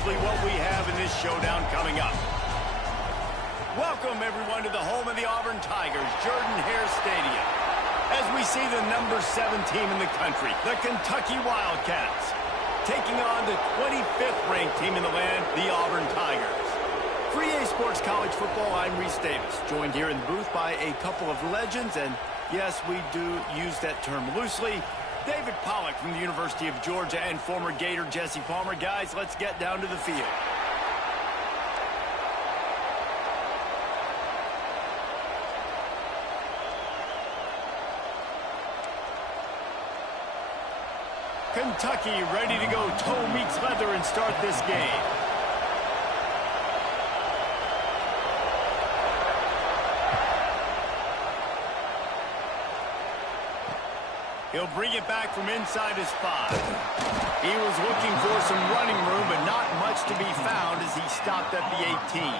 exactly what we have in this showdown coming up. Welcome, everyone, to the home of the Auburn Tigers, Jordan-Hare Stadium. As we see the number 7 team in the country, the Kentucky Wildcats, taking on the 25th ranked team in the land, the Auburn Tigers. For EA Sports College Football, I'm Reese Davis, joined here in the booth by a couple of legends, and yes, we do use that term loosely. David Pollack from the University of Georgia and former Gator Jesse Palmer. Guys, let's get down to the field. Kentucky ready to go toe meets leather and start this game. He'll bring it back from inside his 5. He was looking for some running room, but not much to be found as he stopped at the 18.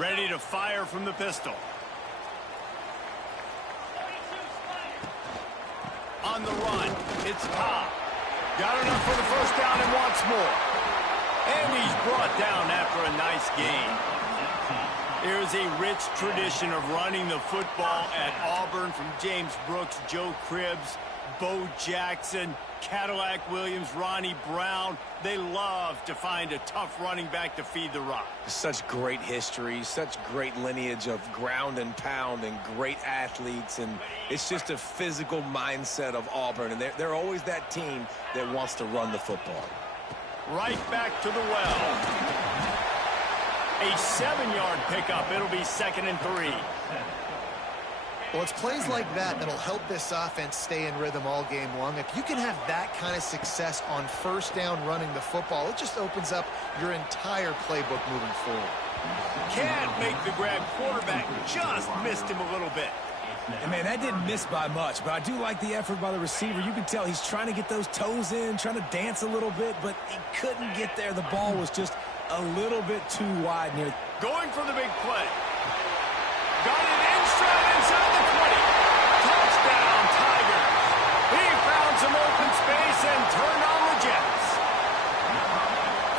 Ready to fire from the pistol. On the run, it's Cobb. Got enough for the first down and wants more. And he's brought down after a nice game. There's a rich tradition of running the football at Auburn from James Brooks, Joe Cribbs, Bo Jackson, Cadillac Williams, Ronnie Brown. They love to find a tough running back to feed the rock. Such great history, such great lineage of ground and pound and great athletes. And it's just a physical mindset of Auburn. And they're always that team that wants to run the football. Right back to the well. A 7-yard pickup. It'll be 2nd and 3. Well, it's plays like that that'll help this offense stay in rhythm all game long. If you can have that kind of success on first down running the football, it just opens up your entire playbook moving forward. Can't make the grab. Quarterback just missed him a little bit. And man, that didn't miss by much, but I do like the effort by the receiver. You can tell he's trying to get those toes in, trying to dance a little bit, but he couldn't get there. The ball was just a little bit too wide near. Going for the big play. Got it in stride inside the 20. Touchdown, Tigers. He found some open space and turned on the Jets.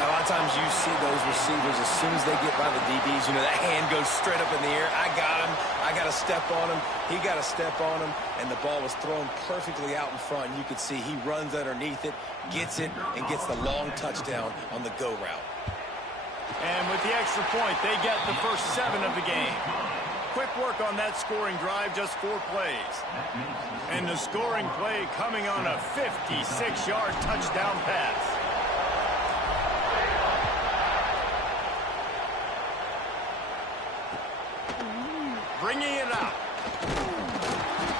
A lot of times you see those receivers, as soon as they get by the DBs, you know, that hand goes straight up in the air. I got him. I got to step on him. He got to step on him. And the ball was thrown perfectly out in front. And you could see he runs underneath it, gets it, and gets the long touchdown on the go route. And with the extra point, they get the first 7 of the game. Quick work on that scoring drive, just 4 plays. And the scoring play coming on a 56-yard touchdown pass. Bringing it out.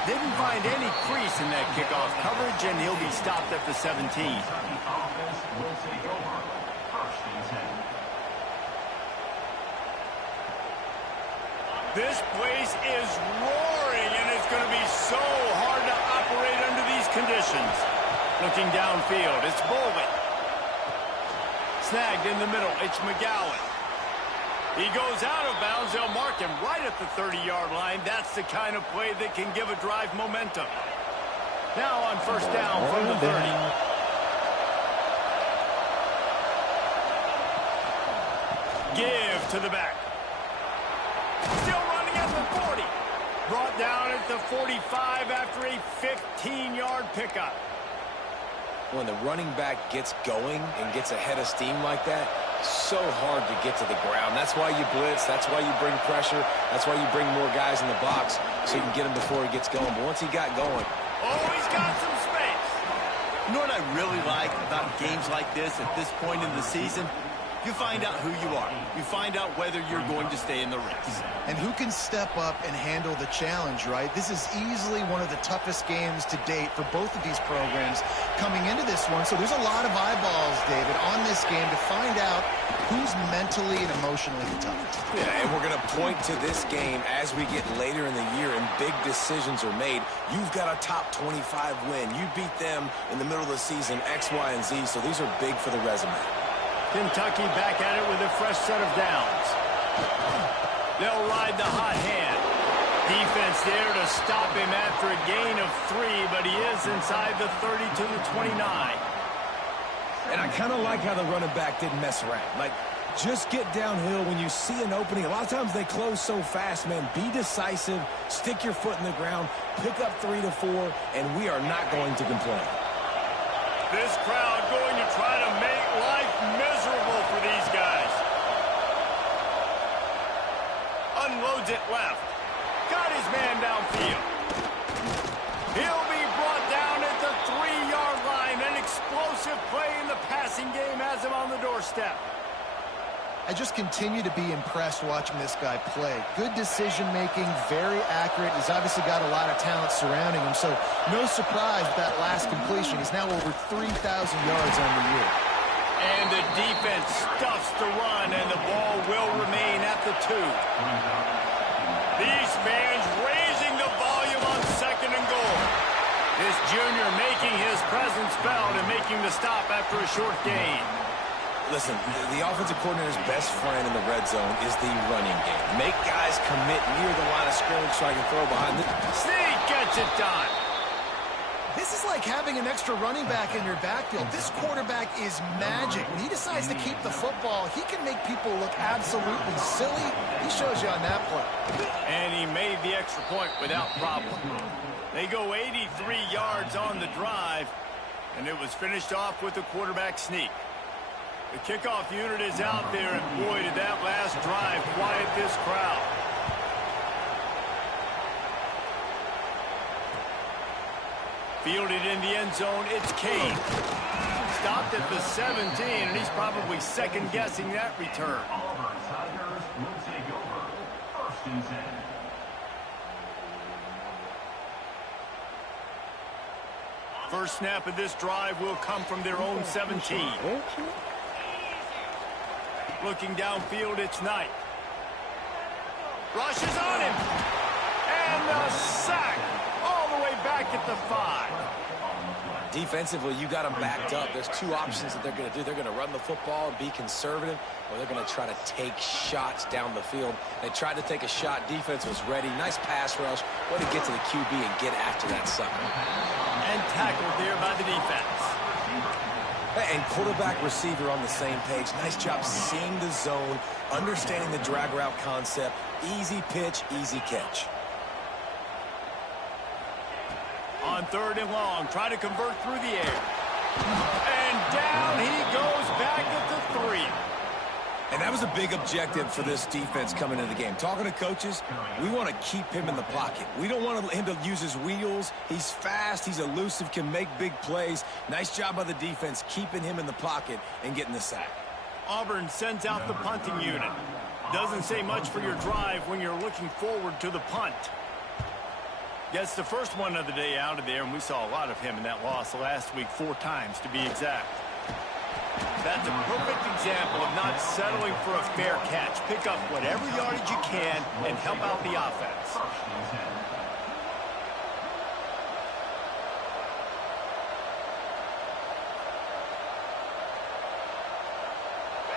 Didn't find any crease in that kickoff coverage, and he'll be stopped at the 17. This place is roaring, and it's going to be so hard to operate under these conditions. Looking downfield, it's Bolden. Snagged in the middle, it's McGowan. He goes out of bounds. They'll mark him right at the 30-yard line. That's the kind of play that can give a drive momentum. Now on first down from the 30. Give to the back. Still running at the 40. Brought down at the 45 after a 15-yard pickup. When the running back gets going and gets ahead of steam like that, so hard to get to the ground. That's why you blitz. That's why you bring pressure. That's why you bring more guys in the box so you can get him before he gets going. But once he got going... Oh, he's got some space. You know what I really like about games like this at this point in the season? You find out who you are. You find out whether you're going to stay in the race. And who can step up and handle the challenge, right? This is easily one of the toughest games to date for both of these programs coming into this one. So there's a lot of eyeballs, David, on this game to find out who's mentally and emotionally the toughest. Yeah, and we're going to point to this game as we get later in the year and big decisions are made. You've got a top 25 win. You beat them in the middle of the season, X, Y, and Z. So these are big for the resume. Kentucky back at it with a fresh set of downs. They'll ride the hot hand. Defense there to stop him after a gain of 3, but he is inside the 30 to the 29. And I kind of like how the running back didn't mess around. Like, just get downhill when you see an opening. A lot of times they close so fast, man. Be decisive, stick your foot in the ground, pick up 3 to 4, and we are not going to complain. This crowd going to try to make life miserable for these guys. Unloads it left. Got his man downfield. He'll be brought down at the 3-yard line. An explosive play in the passing game has him on the doorstep. I just continue to be impressed watching this guy play. Good decision-making, very accurate. He's obviously got a lot of talent surrounding him, so no surprise with that last completion. He's now over 3,000 yards on the year. And the defense stuffs the run, and the ball will remain at the 2. These fans raising the volume on 2nd and goal. This junior making his presence felt and making the stop after a short gain. Listen, the offensive coordinator's best friend in the red zone is the running game. Make guys commit near the line of scrimmage so I can throw behind the... Sneak gets it done. This is like having an extra running back in your backfield. This quarterback is magic. When he decides to keep the football, he can make people look absolutely silly. He shows you on that play. And he made the extra point without problem. They go 83 yards on the drive, and it was finished off with a quarterback sneak. The kickoff unit is out there, and boy, did that last drive quiet this crowd. Fielded in the end zone, it's Kane. Stopped at the 17, and he's probably second-guessing that return. First snap of this drive will come from their own 17. Looking downfield, it's Knight. Rushes on him. And a sack all the way back at the 5. Defensively, you got them backed up. There's 2 options that they're going to do. They're going to run the football and be conservative, or they're going to try to take shots down the field. They tried to take a shot. Defense was ready. Nice pass rush. Way to get to the QB and get after that sucker. And tackled there by the defense. And quarterback receiver on the same page. Nice job seeing the zone, understanding the drag route concept. Easy pitch, easy catch. On 3rd and long, try to convert through the air. And down he goes back at the 3. And that was a big objective for this defense coming into the game. Talking to coaches, we want to keep him in the pocket. We don't want him to use his wheels. He's fast, he's elusive, can make big plays. Nice job by the defense keeping him in the pocket and getting the sack. Auburn sends out the punting unit. Doesn't say much for your drive when you're looking forward to the punt. Gets the first one of the day out of there, and we saw a lot of him in that loss last week, 4 times to be exact. That's a perfect example of not settling for a fair catch. Pick up whatever yardage you can and help out the offense.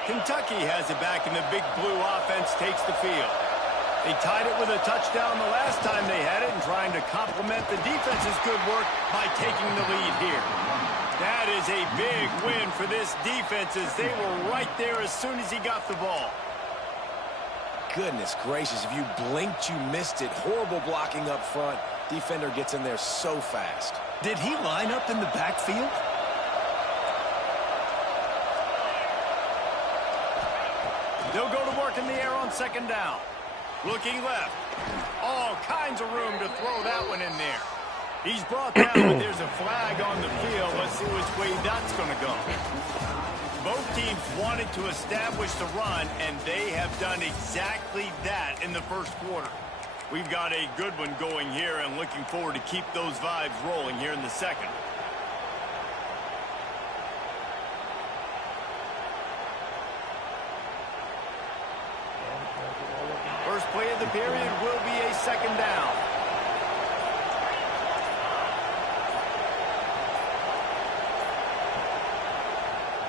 Kentucky has it back, and the big blue offense takes the field. They tied it with a touchdown the last time they had it, and trying to complement the defense's good work by taking the lead here. That is a big win for this defense, as they were right there as soon as he got the ball. Goodness gracious, if you blinked, you missed it. Horrible blocking up front. Defender gets in there so fast. Did he line up in the backfield? They'll go to work in the air on 2nd down. Looking left. All kinds of room to throw that one in there. He's brought down, but there's a flag on the field. Let's see which way that's going to go. Both teams wanted to establish the run, and they have done exactly that in the first quarter. We've got a good one going here, and looking forward to keep those vibes rolling here in the second. First play of the period will be a 2nd down.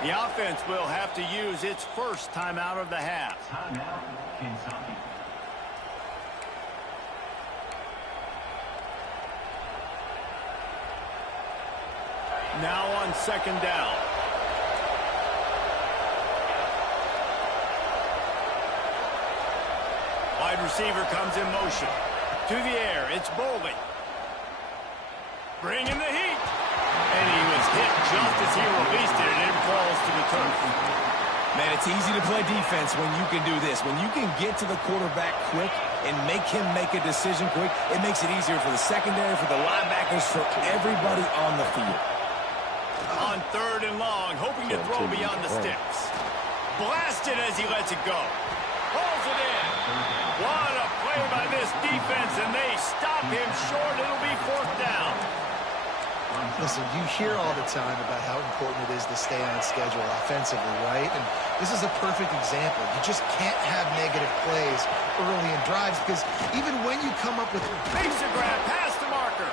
The offense will have to use its first timeout of the half. Timeout, Kentucky. Now on second down. Wide receiver comes in motion. To the air, it's Bowling. Bringing the heat. And he was hit just as he released it, and it falls to the turf. Man, it's easy to play defense when you can do this. When you can get to the quarterback quick and make him make a decision quick, it makes it easier for the secondary, for the linebackers, for everybody on the field. On third and long, hoping to throw beyond the sticks. Blasted as he lets it go. Pulls it in. What a play by this defense, and they stop him short. It'll be fourth down. Listen, you hear all the time about how important it is to stay on schedule offensively, right? And this is a perfect example. You just can't have negative plays early in drives because even when you come up with... Makes a grab past the marker.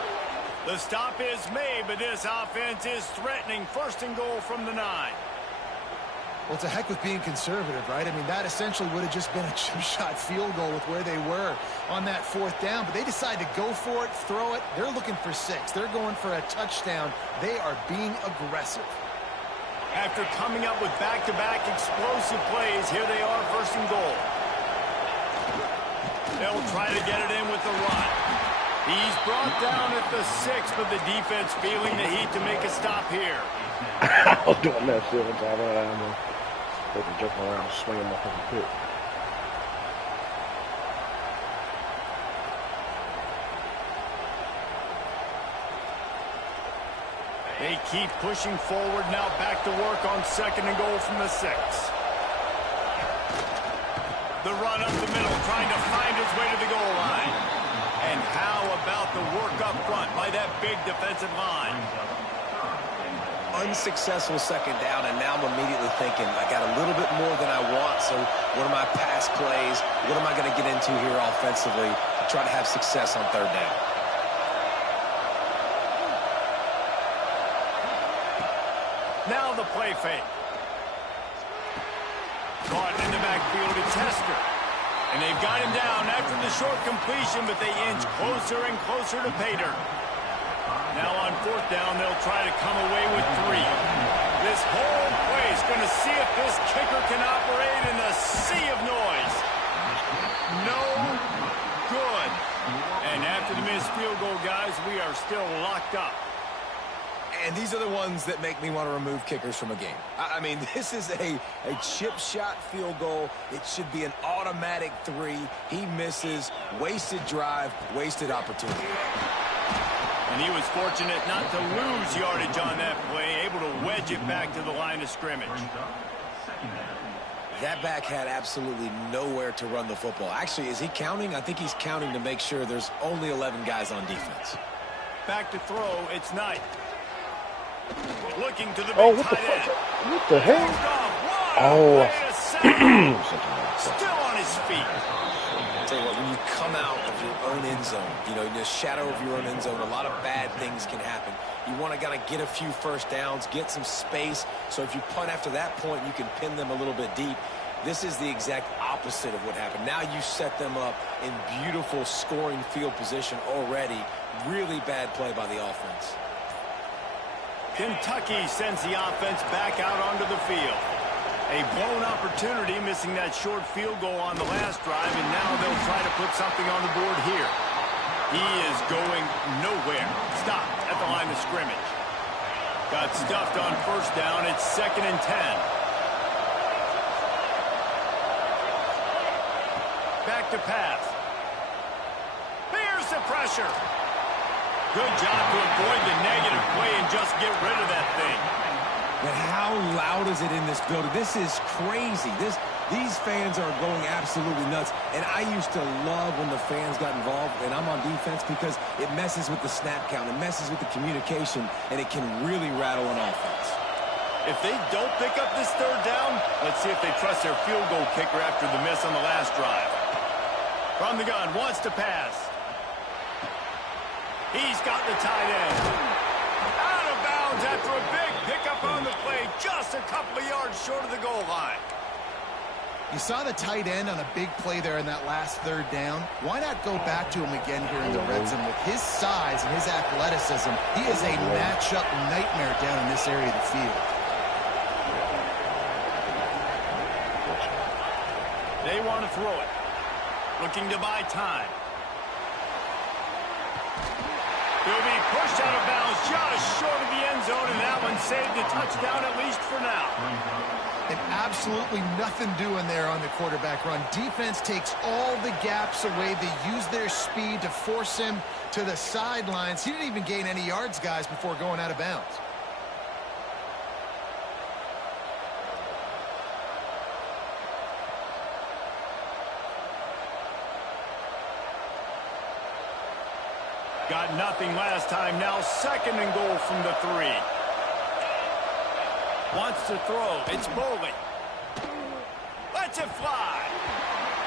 The stop is made, but this offense is threatening. First and goal from the 9. Well, it's a heck with being conservative, right? I mean, that essentially would have just been a chip-shot field goal with where they were on that fourth down. But they decide to go for it, throw it. They're looking for 6. They're going for a touchdown. They are being aggressive. After coming up with back-to-back explosive plays, here they are, first and goal. They'll try to get it in with the run. He's brought down at the 6, but the defense feeling the heat to make a stop here. I was doing that shit one time. I was jumping around, swinging my fucking pick. They keep pushing forward. Now back to work on second and goal from the 6. The run up the middle, trying to find his way to the goal line. And how about the work up front by that big defensive line? Unsuccessful second down, and now I'm immediately thinking, I got a little bit more than I want, so what are my pass plays? What am I going to get into here offensively to try to have success on third down? Now the play fake. Caught in the backfield, it's Hester. And they've got him down after the short completion, but they inch closer and closer to pay dirt. Now on fourth down, they'll try to come away with 3. This whole play is going to see if this kicker can operate in a sea of noise. No good. And after the missed field goal, guys, we are still locked up. And these are the ones that make me want to remove kickers from a game. I mean, this is a chip shot field goal. It should be an automatic 3. He misses. Wasted drive, wasted opportunity. And he was fortunate not to lose yardage on that play, able to wedge it back to the line of scrimmage. That back had absolutely nowhere to run the football. Actually, is he counting? I think he's counting to make sure there's only 11 guys on defense. Back to throw, it's Knight. Looking to the big Oh, what the tight end. fuck? What the hell? Oh, Oh. still on his feet. I'll tell you what, when you come out of your own end zone, you know, in the shadow of your own end zone, a lot of bad things can happen. You want to kind of get a few first downs, get some space, so if you punt after that point, you can pin them a little bit deep. This is the exact opposite of what happened. Now you set them up in beautiful scoring field position already. Really bad play by the offense. Kentucky sends the offense back out onto the field. A blown opportunity, missing that short field goal on the last drive, and now they'll try to put something on the board here. He is going nowhere. Stop at the line of scrimmage. Got stuffed on first down. It's 2nd and 10. Back to pass. Here's the pressure. Good job to avoid the negative play and just get rid of that thing. But how loud is it in this building? This is crazy. These fans are going absolutely nuts. And I used to love when the fans got involved, and I'm on defense, because it messes with the snap count. It messes with the communication, and it can really rattle an offense. If they don't pick up this third down, let's see if they trust their field goal kicker after the miss on the last drive. From the gun, wants to pass. He's got the tight end. Out of bounds after a big pickup on the play, just a couple of yards short of the goal line. You saw the tight end on a big play there in that last third down. Why not go back to him again here in the red zone? With his size and his athleticism, he is a matchup nightmare down in this area of the field. They want to throw it. Looking to buy time. He'll be pushed out of bounds just short of the end zone, and that one saved a touchdown, at least for now. And absolutely nothing doing there on the quarterback run. Defense takes all the gaps away. They use their speed to force him to the sidelines. He didn't even gain any yards, guys, before going out of bounds. Got nothing last time. Now 2nd and goal from the 3. Wants to throw. It's Bowling. Lets it fly.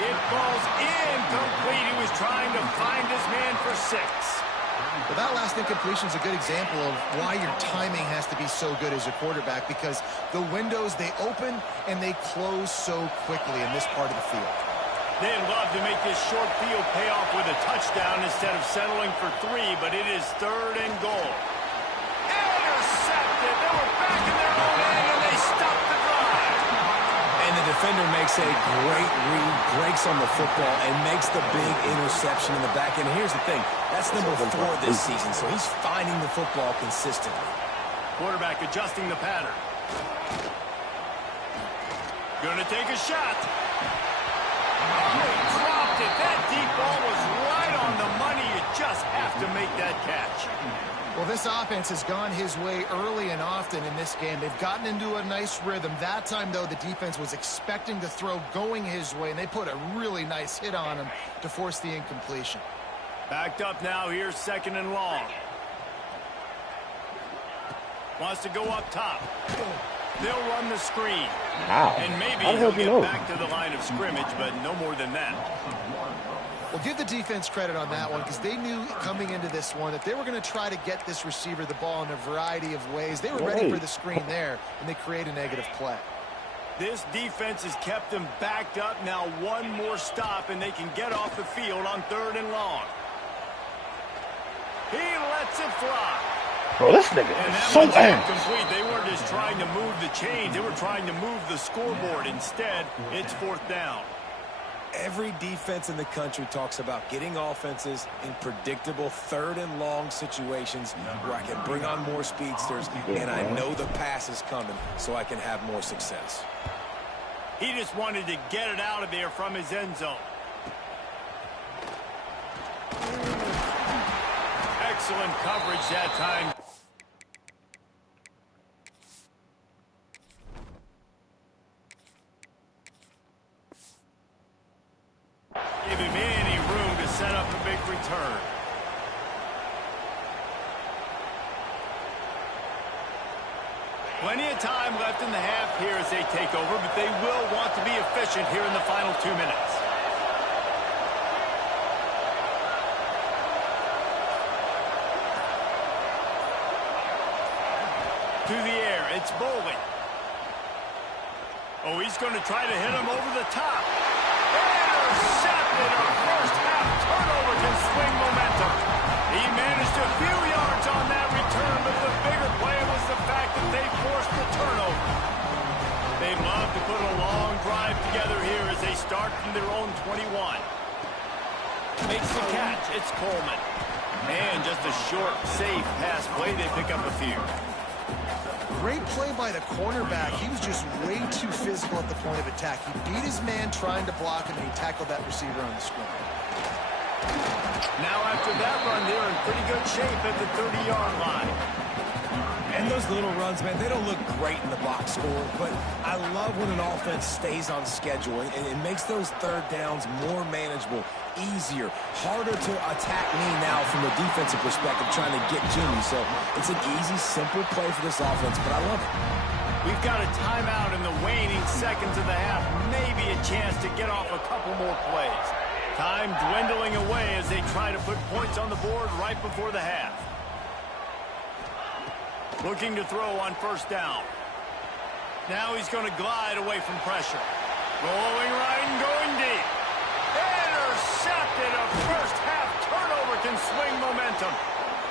It falls incomplete. He was trying to find his man for 6. Well, that last incompletion is a good example of why your timing has to be so good as a quarterback, because the windows, they open and they close so quickly in this part of the field. They'd love to make this short field pay off with a touchdown instead of settling for 3, but it is 3rd and goal. Intercepted. They were back in their own end, and they stopped the drive. And the defender makes a great read, breaks on the football, and makes the big interception in the back end. Here's the thing. That's number 4 this season, so he's finding the football consistently. Quarterback adjusting the pattern. Gonna take a shot. Oh, he dropped it. That deep ball was right on the money. You just have to make that catch. Well, this offense has gone his way early and often in this game. They've gotten into a nice rhythm. That time, though, the defense was expecting the throw going his way, and they put a really nice hit on him to force the incompletion. Backed up now. Here's 2nd and long. Wants to go up top. They'll run the screen. Wow. And maybe How he'll get back to the line of scrimmage, but no more than that. Well, give the defense credit on that one, because they knew coming into this one that they were going to try to get this receiver the ball in a variety of ways. They were ready for the screen there, and they create a negative play. This defense has kept them backed up. Now 1 more stop, and they can get off the field on 3rd and long. He lets it fly. Bro, this nigga is so ass. Complete. They weren't just trying to move the chains. They were trying to move the scoreboard. Instead, it's 4th down. Every defense in the country talks about getting offenses in predictable 3rd and long situations where I can bring on more speedsters and I know the pass is coming so I can have more success. He just wanted to get it out of there from his end zone. Excellent coverage that time. Give him any room to set up a big return. Plenty of time left in the half here as they take over, but they will want to be efficient here in the final 2 minutes. To the air, it's Bowling. Oh, he's going to try to hit him over the top. Intercepted. A first half turnover can swing momentum. He managed a few yards on that return, but the bigger play was the fact that they forced the turnover. They'd love to put a long drive together here as they start from their own 21. Makes the catch. It's Coleman. And just a short, safe pass play. They pick up a few. Great play by the cornerback. He was just way too physical at the point of attack. He beat his man trying to block him, and he tackled that receiver on the screen. Now after that run, they're in pretty good shape at the 30-yard line. And those little runs, man, they don't look great in the box score, but I love when an offense stays on schedule, and it makes those 3rd downs more manageable, easier, harder to attack me now from a defensive perspective trying to get to me. So it's an easy, simple play for this offense, but I love it. We've got a timeout in the waning seconds of the half, maybe a chance to get off a couple more plays. Time dwindling away as they try to put points on the board right before the half. Looking to throw on 1st down. Now he's going to glide away from pressure. Rolling right and going deep. Intercepted. A first-half turnover can swing momentum.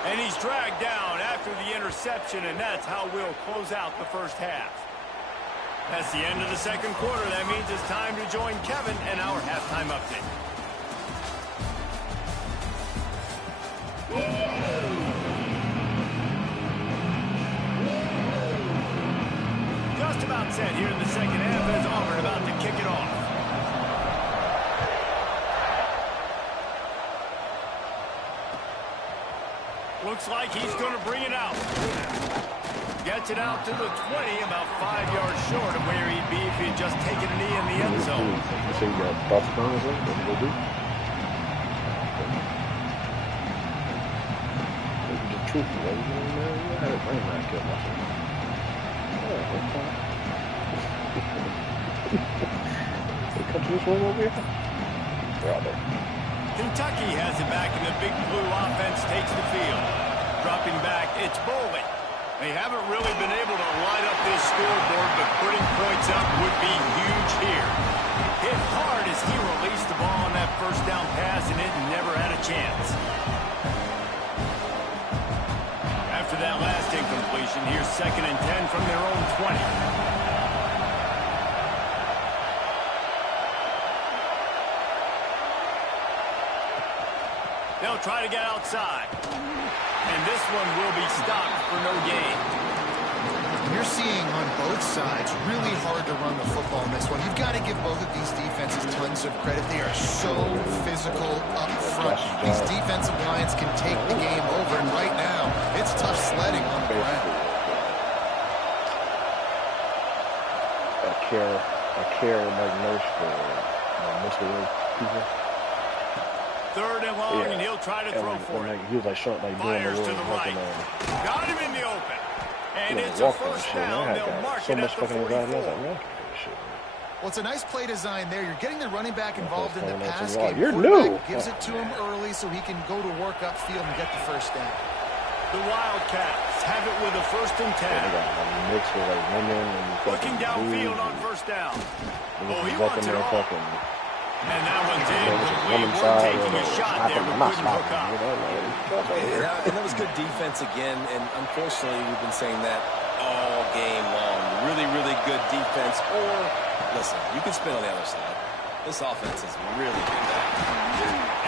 And he's dragged down after the interception, and that's how we'll close out the first half. That's the end of the second quarter. That means it's time to join Kevin and our halftime update. Just about set here in the second half as Auburn about to kick it off. Looks like he's going to bring it out. Gets it out to the 20, about 5 yards short of where he'd be if he'd just taken a knee in the end zone. You say you got thoughts on it? What do you do? Maybe the truth, man. You had a brain not kill myself. Yeah, that's fine. They come to this room over here? They're out there. Kentucky has it back, and the big blue offense takes the field. Dropping back, it's Bowling. They haven't really been able to light up this scoreboard, but putting points up would be huge here. Hit hard as he released the ball on that first down pass, and it never had a chance. After that last incompletion, here's 2nd and 10 from their own 20. They'll try to get outside. And this one will be stopped for no gain. You're seeing on both sides really hard to run the football in this one. You've got to give both of these defenses tons of credit. They are so physical up front. These defensive lines can take the game over, and right now, it's tough sledding on the ground. I care like nurse for most of those people. 3rd and long, and he'll try to throw for it. He was like short, like doing Fires to the right. Got him in the open. And it's a first down. They'll mark it at the 44. Well, it's a nice play design there. You're getting the running back involved in the pass game. You're new. Gives it to him early so he can go to work upfield and get the first down. The Wildcats have it with a 1st and 10. Looking downfield on first down. Oh, he wants it off. And that one's in. We were taking a shot there, but couldn't hook up. And that was good defense again, and unfortunately, we've been saying that all game long. Really, really good defense. Or, listen, you can spin on the other side. This offense is really good.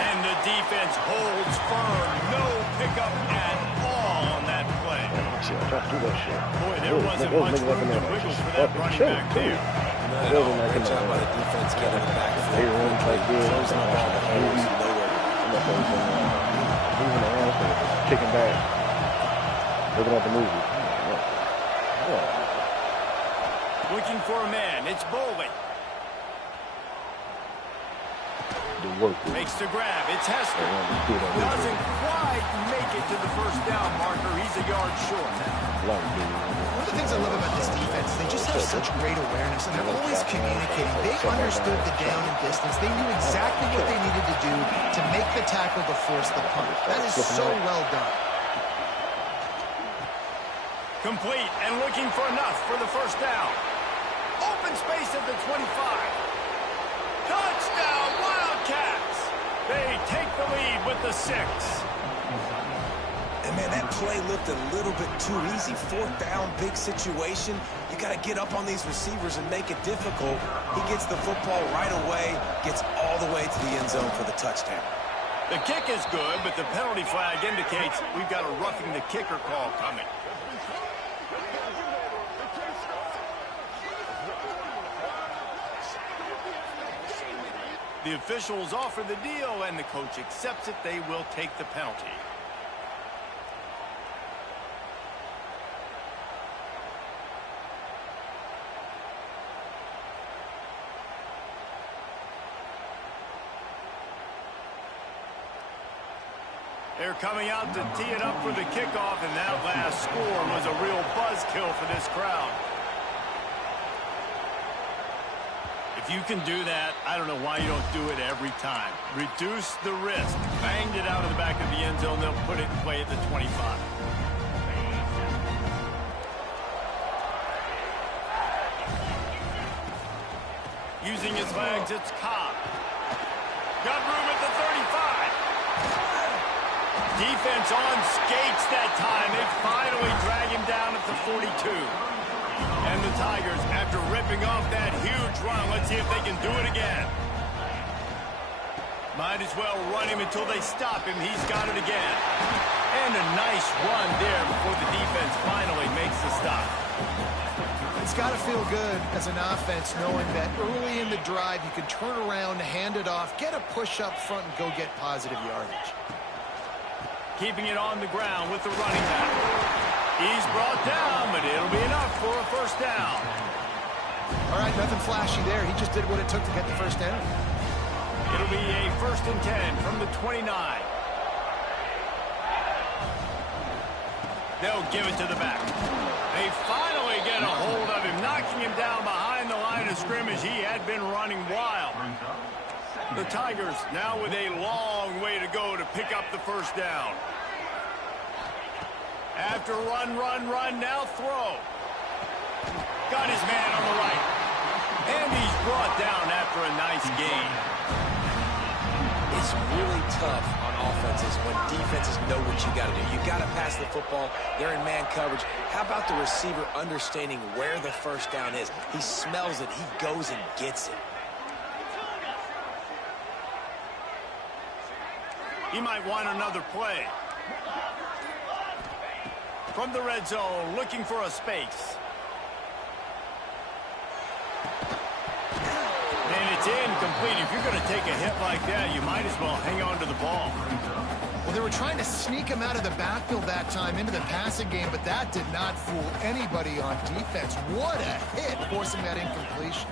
And the defense holds firm. No pickup at all on that play. Boy, there wasn't much room to wiggle for that running back there. Great job by the defense getting it back. They run like good. Closing the ball to holes nowhere. Moving around, kicking back. Looking at the movie. Looking for a man. It's Bowling. The work. Makes the grab. It's Hester. Doesn't quite make it to the first down marker. He's a yard short now. One of the things I love about this defense, they just have such great awareness, and they're always communicating. They understood the down and distance. They knew exactly what they needed to do to make the tackle to force the punt. That is so well done. Complete and looking for enough for the first down. Open space at the 25. Touchdown, Wildcats! They take the lead with the 6. And, man, that play looked a little bit too easy. 4th down, big situation. You got to get up on these receivers and make it difficult. He gets the football right away, gets all the way to the end zone for the touchdown. The kick is good, but the penalty flag indicates we've got a roughing the kicker call coming. The officials offer the deal, and the coach accepts it. They will take the penalty. They're coming out to tee it up for the kickoff, and that last score was a real buzzkill for this crowd. If you can do that, I don't know why you don't do it every time. Reduce the risk. Banged it out of the back of the end zone. They'll put it in play at the 25. Using his legs, it's Cobb. Got room at the 35. Defense on skates that time. They finally drag him down at the 42. And the Tigers, after ripping off that huge run, let's see if they can do it again. Might as well run him until they stop him. He's got it again. And a nice run there before the defense finally makes the stop. It's got to feel good as an offense knowing that early in the drive you can turn around, hand it off, get a push up front, and go get positive yardage. Keeping it on the ground with the running back. He's brought down, but it'll be enough for a first down. All right, nothing flashy there. He just did what it took to get the first down. It'll be a 1st and 10 from the 29. They'll give it to the back. They finally get a hold of him, knocking him down behind the line of scrimmage. He had been running wild. The Tigers now with a long way to go to pick up the first down. After run, now throw. Got his man on the right. And he's brought down after a nice gain. It's really tough on offenses when defenses know what you got to do. You got to pass the football. They're in man coverage. How about the receiver understanding where the first down is? He smells it. He goes and gets it. He might want another play. From the red zone, looking for a space. And it's incomplete. If you're going to take a hit like that, you might as well hang on to the ball. Well, they were trying to sneak him out of the backfield that time into the passing game, but that did not fool anybody on defense. What a hit, forcing that incompletion.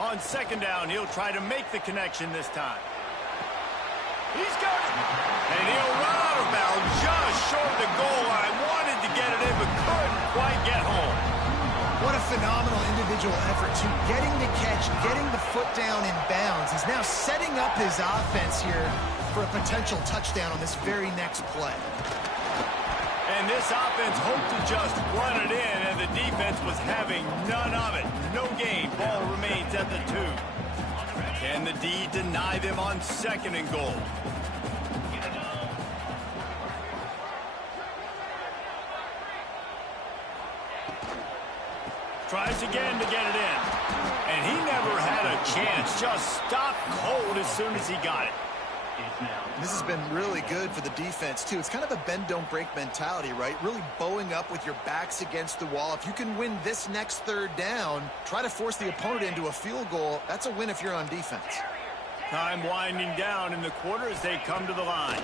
On 2nd down, he'll try to make the connection this time. He's got it. And he'll run out of bounds just short of the goal line. Wanted to get it in, but couldn't quite get home. What a phenomenal individual effort, too. Getting the catch, getting the foot down in bounds. He's now setting up his offense here for a potential touchdown on this very next play. And this offense hoped to just run it in, and the defense was having none of it. No gain. Ball remains at the 2. Can the D deny them on 2nd and goal? Tries again to get it in. And he never had a chance. Just stopped cold as soon as he got it. This has been really good for the defense, too. It's kind of a bend-don't-break mentality, right? Really bowing up with your backs against the wall. If you can win this next 3rd down, try to force the opponent into a field goal. That's a win if you're on defense. Time winding down in the quarter as they come to the line.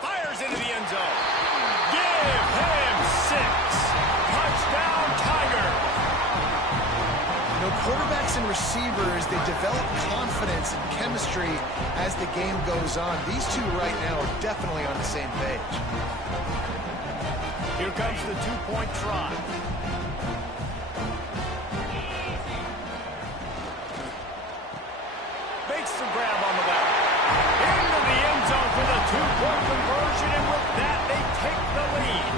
Fires into the end zone. Give him 6. Touchdown, Tigers. You know, quarterbacks and receivers, they develop confidence and chemistry as the game goes on. These two right now are definitely on the same page. Here comes the 2-point try. Makes the grab on the left. Into the end zone for the 2-point conversion, and with that, they take the lead.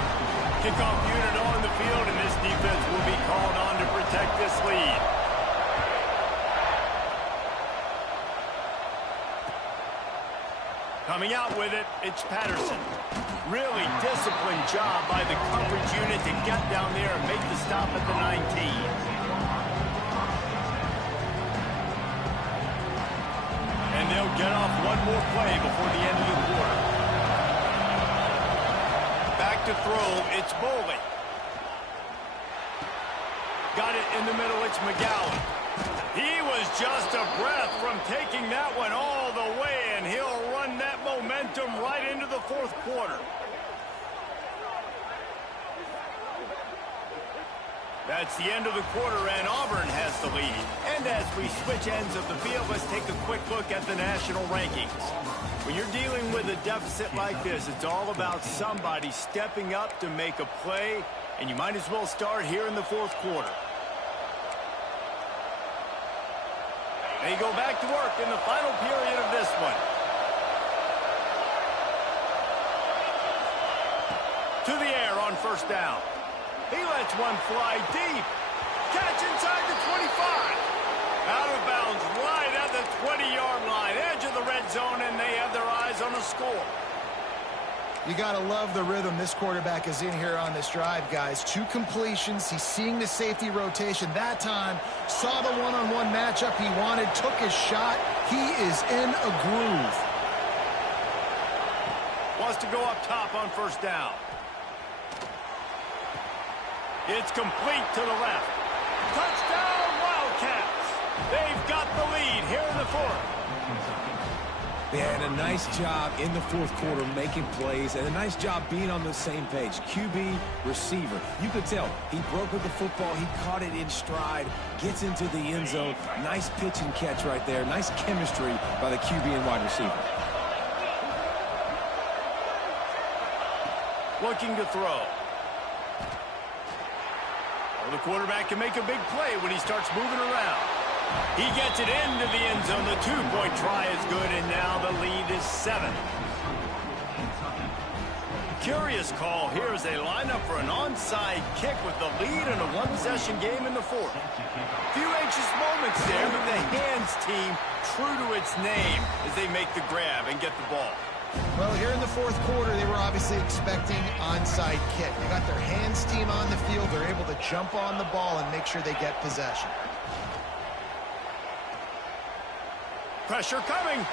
Kickoff unit on the field, and this defense will be called on to protect this lead. Coming out with it, it's Patterson. Really disciplined job by the coverage unit to get down there and make the stop at the 19. And they'll get off one more play before the end of the quarter. Back to throw, it's Boley. Got it in the middle, it's McGowan. He was just a breath from taking that one all the way, and he'll run that momentum right into the 4th quarter. That's the end of the quarter, and Auburn has the lead. And as we switch ends of the field, let's take a quick look at the national rankings. When you're dealing with a deficit like this, it's all about somebody stepping up to make a play, and you might as well start here in the 4th quarter. They go back to work in the final period of this one. To the air on 1st down. He lets one fly deep. Catch inside the 25. Out of bounds right at the 20-yard line. Edge of the red zone, and they have their eyes on a score. You got to love the rhythm this quarterback is in here on this drive, guys. 2 completions. He's seeing the safety rotation. That time, saw the one-on-one matchup he wanted, took his shot. He is in a groove. Wants to go up top on first down. It's complete to the left. Touchdown, Wildcats. They've got the lead here in the fourth. They had a nice job in the fourth quarter making plays and a nice job being on the same page. QB, receiver. You could tell he broke with the football. He caught it in stride, gets into the end zone. Nice pitch and catch right there. Nice chemistry by the QB and wide receiver. Looking to throw. Well, the quarterback can make a big play when he starts moving around. He gets it into the end zone. The 2-point try is good, and now the lead is 7. Curious call here as they line up for an onside kick with the lead in a one-possession game in the fourth. Few anxious moments there, but the hands team true to its name as they make the grab and get the ball. Well, here in the fourth quarter, they were obviously expecting onside kick. They got their hands team on the field. They're able to jump on the ball and make sure they get possession. Pressure coming.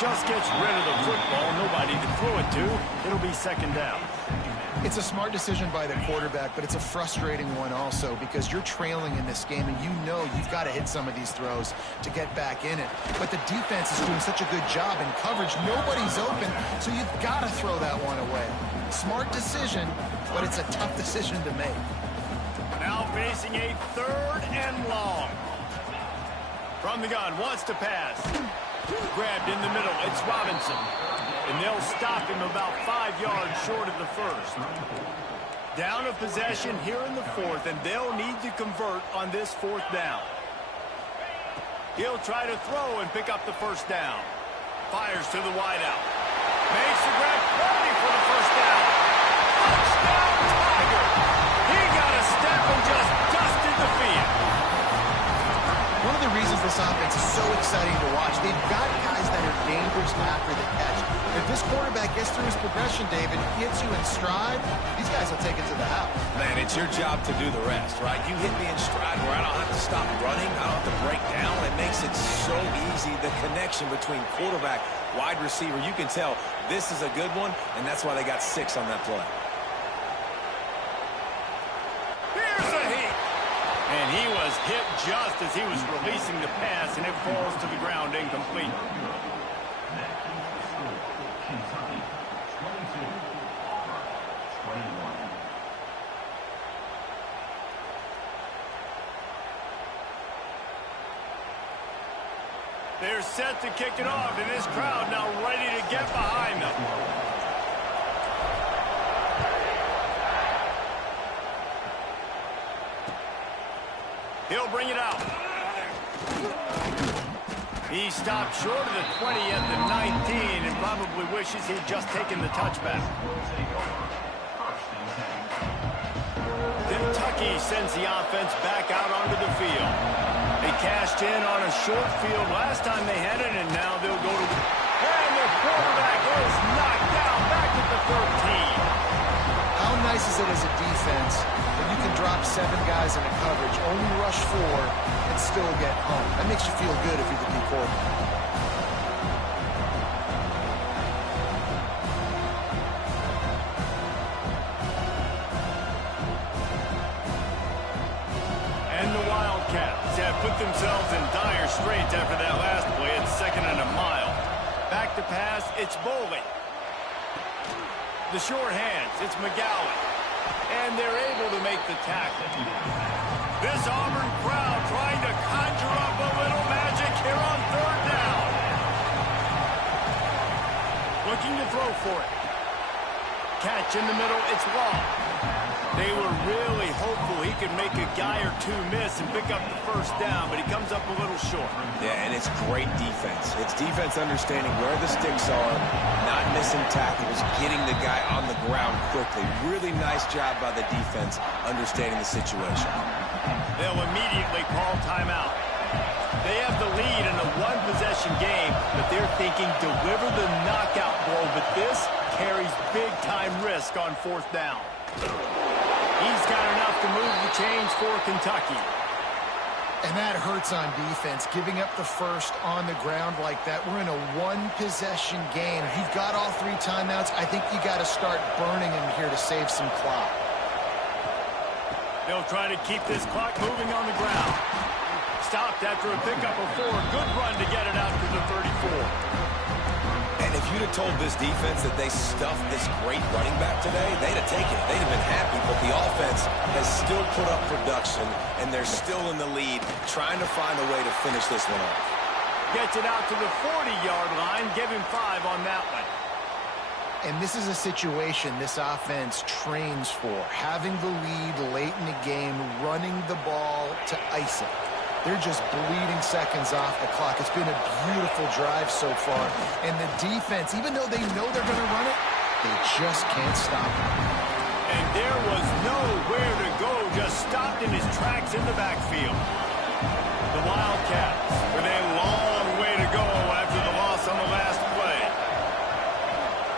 Just gets rid of the football. Nobody to throw it to. It'll be second down. It's a smart decision by the quarterback, but it's a frustrating one also because you're trailing in this game and you know you've got to hit some of these throws to get back in it. But the defense is doing such a good job in coverage. Nobody's open, so you've got to throw that one away. Smart decision, but it's a tough decision to make. Now facing a 3rd and long. From the gun, wants to pass. Grabbed in the middle, it's Robinson. And they'll stop him about 5 yards short of the first. Down of possession here in the fourth, and they'll need to convert on this 4th down. He'll try to throw and pick up the first down. Fires to the wideout. Makes the grab, ready for the first down. Touchdown, Tiger! He got a step and just dusted the field. One of the reasons this offense is so exciting to watch, they've got guys that are dangerous after the catch. If this quarterback gets through his progression, David, gets you in stride, these guys will take it to the house. Man, it's your job to do the rest, right? You hit me in stride where I don't have to stop running. I don't have to break down. It makes it so easy. The connection between quarterback, wide receiver, you can tell this is a good one, and that's why they got 6 on that play. Here's a heat. And he was hit just as he was releasing the pass, and it falls to the ground incomplete. They're set to kick it off, and this crowd now ready to get behind them. He'll bring it out. He stopped short of the 20 at the 19 and probably wishes he'd just taken the touchback. Kentucky sends the offense back out onto the field. They cashed in on a short field last time they had it, and now they'll go to... And the quarterback is knocked down back at the 13. How nice is it as a defense that you can drop 7 guys in a coverage, only rush 4, and still get home? That makes you feel good if you're the D quarterback. And the Wildcats have put themselves in dire straits after that last play. It's 2nd and a mile. Back to pass, it's Bowling. The short hands, it's McGowan. And they're able to make the tackle. This Auburn crowd trying to conjure up a little magic here on 3rd down. Looking to throw for it. Catch in the middle, it's Long. They were really hopeful he could make a guy or 2 miss and pick up the first down, but he comes up a little short. Yeah, and it's great defense. It's defense understanding where the sticks are, not missing tackles, getting the guy on the ground quickly. Really nice job by the defense understanding the situation. They'll immediately call timeout. They have the lead in a one-possession game, but they're thinking deliver the knockout blow, but this carries big-time risk on fourth down. He's got enough to move the chains for Kentucky. And that hurts on defense, giving up the first on the ground like that. We're in a one-possession game. If you've got all 3 timeouts, I think you got to start burning them here to save some clock. They'll try to keep this clock moving on the ground. Stopped after a pickup of 4. Good run to get it out to the 34. And if you'd have told this defense that they stuffed this great running back today, they'd have taken it. They'd have been happy, but the offense has still put up production, and they're still in the lead, trying to find a way to finish this one off. Gets it out to the 40-yard line. Give him 5 on that one. And this is a situation this offense trains for, having the lead late in the game, running the ball to ice it. They're just bleeding seconds off the clock. It's been a beautiful drive so far. And the defense, even though they know they're going to run it, they just can't stop it. And there was nowhere to go, just stopped in his tracks in the backfield. The Wildcats with a long way to go after the loss on the last play.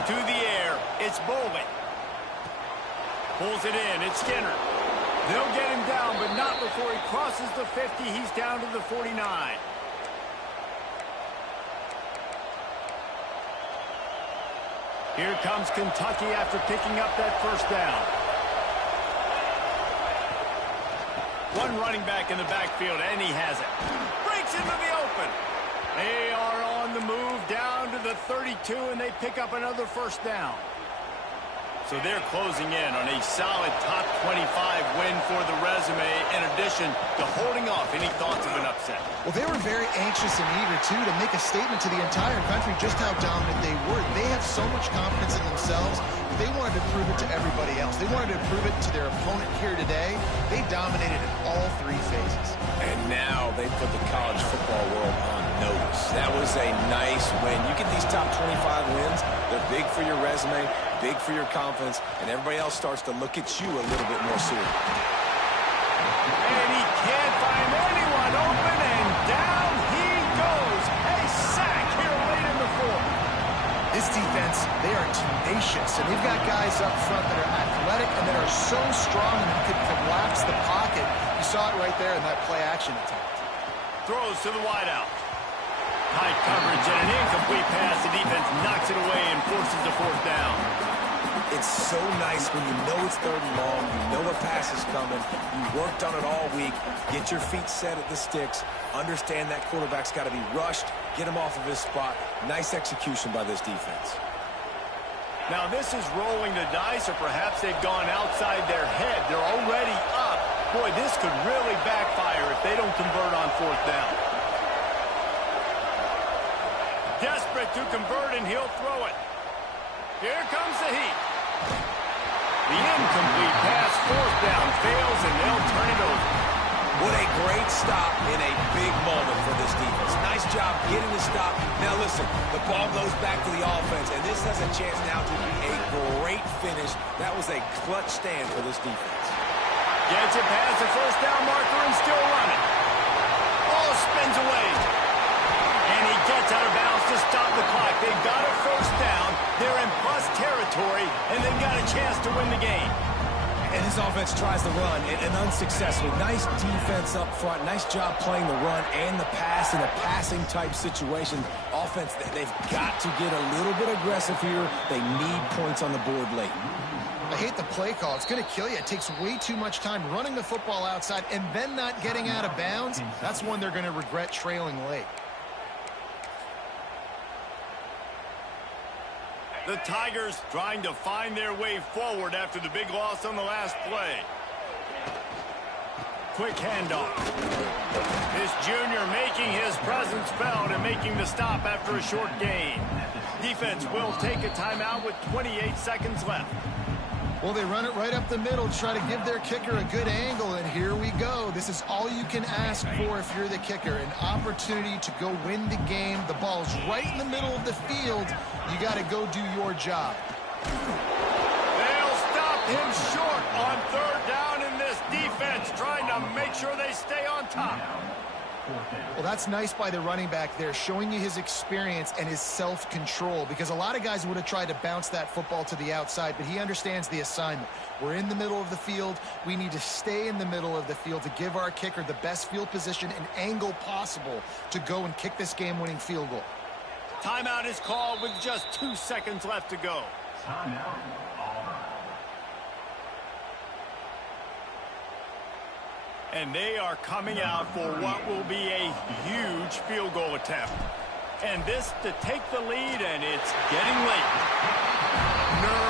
To the air, it's Bowling. Pulls it in, it's Skinner. They'll get him down, but not before he crosses the 50. He's down to the 49. Here comes Kentucky after picking up that first down. One running back in the backfield, and he has it. Breaks into the open. They are on the move down to the 32, and they pick up another first down. So they're closing in on a solid top 25 win for the resume, in addition to holding off any thoughts of an upset. Well, they were very anxious and eager, too, to make a statement to the entire country just how dominant they were. They have so much confidence in themselves, but they wanted to prove it to everybody else. They wanted to prove it to their opponent here today. They dominated in all 3 phases. And now they put the college football world on notice. That was a nice win. You get these top 25 wins, they're big for your resume, big for your confidence, and everybody else starts to look at you a little bit more serious. And he can't find anyone open, and down he goes. A sack here late in the 4th. This defense, they are tenacious, and they've got guys up front that are athletic and that are so strong and that could collapse the pocket. You saw it right there in that play-action attempt. Throws to the wideout. Tight coverage and an incomplete pass. The defense knocks it away and forces a 4th down. It's so nice when you know it's 3rd and long, you know a pass is coming, you worked on it all week, get your feet set at the sticks, understand that quarterback's got to be rushed, get him off of his spot. Nice execution by this defense. Now this is rolling the dice, or perhaps they've gone outside their head. They're already up. Boy, this could really backfire if they don't convert on 4th down. Desperate to convert, and he'll throw it. Here comes the heat. The incomplete pass, 4th down, fails, and they'll turn it over. What a great stop in a big moment for this defense. Nice job getting the stop. Now listen, the ball goes back to the offense, and this has a chance now to be a great finish. That was a clutch stand for this defense. Gets it past the 1st down marker and still running. Ball spins away. And he gets out of bounds to stop the clock. They've got a 1st down. They're in plus territory, and they've got a chance to win the game. And this offense tries to run, and unsuccessfully. Nice defense up front. Nice job playing the run and the pass in a passing-type situation. Offense, they've got to get a little bit aggressive here. They need points on the board late. I hate the play call. It's going to kill you. It takes way too much time running the football outside and then not getting out of bounds. That's one they're going to regret trailing late. The Tigers trying to find their way forward after the big loss on the last play. Quick handoff. This junior making his presence felt and making the stop after a short gain. Defense will take a timeout with 28 seconds left. Well, they run it right up the middle to try to give their kicker a good angle, and here we go. This is all you can ask for if you're the kicker, an opportunity to go win the game. The ball's right in the middle of the field. You got to go do your job. They'll stop him short on 3rd down in this defense trying to make sure they stay on top. Well, that's nice by the running back there, showing you his experience and his self-control, because a lot of guys would have tried to bounce that football to the outside, but he understands the assignment. We're in the middle of the field. We need to stay in the middle of the field to give our kicker the best field position and angle possible to go and kick this game-winning field goal. Timeout is called with just 2 seconds left to go. And they are coming out for what will be a huge field goal attempt. And this to take the lead, and it's getting late.